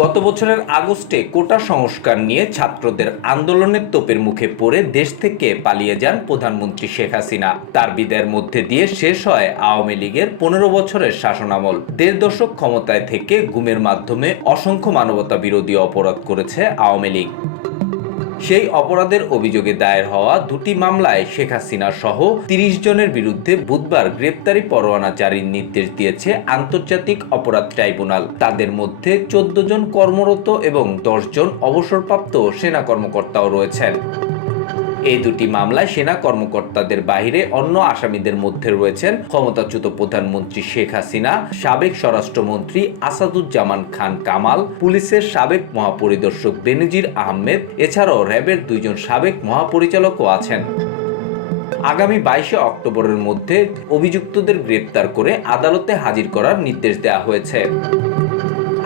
গত বছরের আগস্টে কোটা সংস্কার নিয়ে ছাত্রদের আন্দোলনের তোপের মুখে পড়ে দেশ থেকে পালিয়ে যান প্রধানমন্ত্রী শেখ হাসিনা। তার বিদায়ের মধ্যে দিয়ে শেষ হয় আওয়ামী লীগের পনেরো বছরের শাসনামল। দেড় দশক ক্ষমতায় থেকে গুমের মাধ্যমে অসংখ্য মানবতা বিরোধী অপরাধ করেছে আওয়ামী লীগ। সেই অপরাধের অভিযোগে দায়ের হওয়া দুটি মামলায় শেখ হাসিনা সহ তিরিশ জনের বিরুদ্ধে বুধবার গ্রেপ্তারি পরোয়ানা জারির নির্দেশ দিয়েছে আন্তর্জাতিক অপরাধ ট্রাইব্যুনাল। তাদের মধ্যে চোদ্দ জন কর্মরত এবং দশ জন অবসরপ্রাপ্ত সেনা কর্মকর্তাও রয়েছেন। এই দুটি মামলায় সেনা কর্মকর্তাদের বাইরে অন্য আসামিদের মধ্যে রয়েছেন ক্ষমতাচ্যুত প্রধানমন্ত্রী শেখ হাসিনা, সাবেক স্বরাষ্ট্রমন্ত্রী আসাদুজ্জামান খান কামাল, পুলিশের সাবেক মহাপরিদর্শক বেনজির আহমেদ, এছাড়াও র্যাবের দুইজন সাবেক মহাপরিচালকও আছেন। আগামী বাইশে অক্টোবরের মধ্যে অভিযুক্তদের গ্রেপ্তার করে আদালতে হাজির করার নির্দেশ দেওয়া হয়েছে।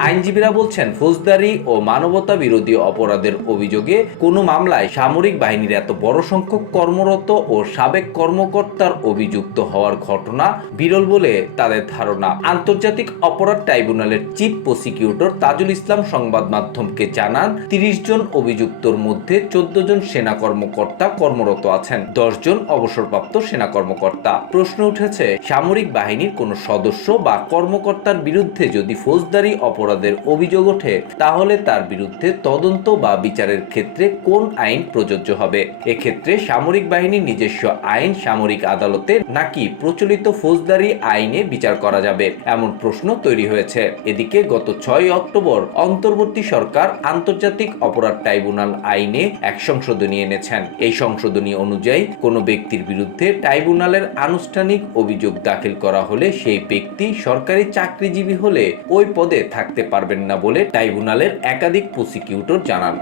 আইনজীবীরা বলছেন, ফৌজদারি ও মানবতা বিরোধী অপরাধের অভিযোগে কোনো মামলায় সামরিক বাহিনীর এত বড় সংখ্যক কর্মরত ও সাবেক কর্মকর্তার অভিযুক্ত হওয়ার ঘটনা বিরল বলে তাদের ধারণা। আন্তর্জাতিক অপরাধ ট্রাইব্যুনালের চিফ প্রসিকিউটর তাজুল ইসলাম সংবাদ মাধ্যমকে জানান, তিরিশ জন অভিযুক্তর মধ্যে চোদ্দ জন সেনা কর্মকর্তা কর্মরত আছেন, দশ জন অবসরপ্রাপ্ত সেনা কর্মকর্তা। প্রশ্ন উঠেছে, সামরিক বাহিনীর কোনো সদস্য বা কর্মকর্তার বিরুদ্ধে যদি ফৌজদারি অপরাধের অভিযোগ ওঠে, তাহলে তার বিরুদ্ধে তদন্ত বা বিচারের ক্ষেত্রে কোন আইন প্রযোজ্য হবে? এক্ষেত্রে সামরিক বাহিনীর নিজস্ব আইন সামরিক আদালতে নাকি প্রচলিত ফৌজদারি আইনে বিচার করা যাবে? এমন প্রশ্ন তৈরি হয়েছে। এদিকে গত ছয় অক্টোবর অন্তর্বর্তী সরকার আন্তর্জাতিক অপরাধ ট্রাইব্যুনাল আইনে এক সংশোধনী এনেছেন। এই সংশোধনী অনুযায়ী কোনো ব্যক্তির বিরুদ্ধে ট্রাইব্যুনালের আনুষ্ঠানিক অভিযোগ দাখিল করা হলে সেই ব্যক্তি সরকারি চাকরিজীবী হলে ওই পদে থাকতে পারবেন না বলে ট্রাইব্যুনালের একাধিক প্রসিকিউটর জানান।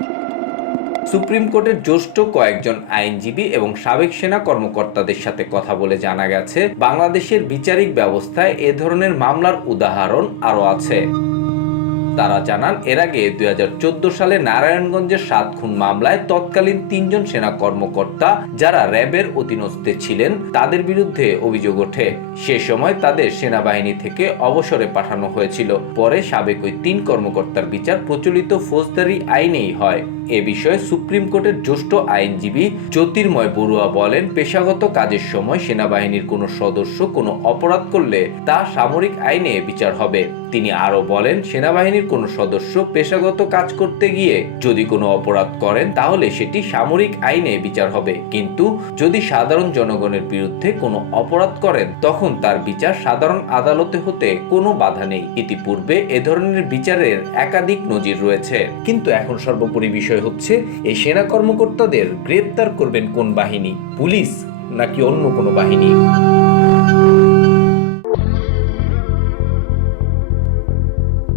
সুপ্রিম কোর্টের জ্যেষ্ঠ কয়েকজন আইনজীবী এবং সাবেক সেনা কর্মকর্তাদের সাথে কথা বলে জানা গেছে, বাংলাদেশের বিচারিক ব্যবস্থায় এ ধরনের মামলার উদাহরণ আরও আছে। তারা জানান, এর আগে দুই হাজার চোদ্দ সালে নারায়ণগঞ্জের সাত খুন মামলায় তৎকালীন তিনজন সেনা কর্মকর্তা যারা র্যাবের অধীনস্থে ছিলেন, তাদের বিরুদ্ধে অভিযোগ ওঠে। সে সময় তাদের সেনাবাহিনী থেকে অবসরে পাঠানো হয়েছিল। পরে সাবেক ওই তিন কর্মকর্তার বিচার প্রচলিত ফৌজদারি আইনেই হয়। এ বিষয়ে সুপ্রিম কোর্টের জ্যেষ্ঠ আইনজীবী জ্যোতির্ময় বড়ুয়া বলেন, পেশাগত কাজের সময় সেনাবাহিনীর কোনো সদস্য কোনো অপরাধ করলে তা সামরিক আইনে বিচার হবে। তিনি আরও বলেন, সেনাবাহিনীর কোনো সদস্য পেশাগত কাজ করতে গিয়ে যদি কোনো অপরাধ করেন, তাহলে সেটি সামরিক আইনে বিচার হবে। কিন্তু যদি সাধারণ জনগণের বিরুদ্ধে কোনো অপরাধ করেন, তখন তার বিচার সাধারণ আদালতে হতে কোনো বাধা নেই। ইতিপূর্বে এ ধরনের বিচারের একাধিক নজির রয়েছে। কিন্তু এখন সর্বোপরি বিষয় হচ্ছে এই সেনা কর্মকর্তাদের গ্রেপ্তার করবেন কোন বাহিনী পুলিশ নাকি অন্য কোনো বাহিনী?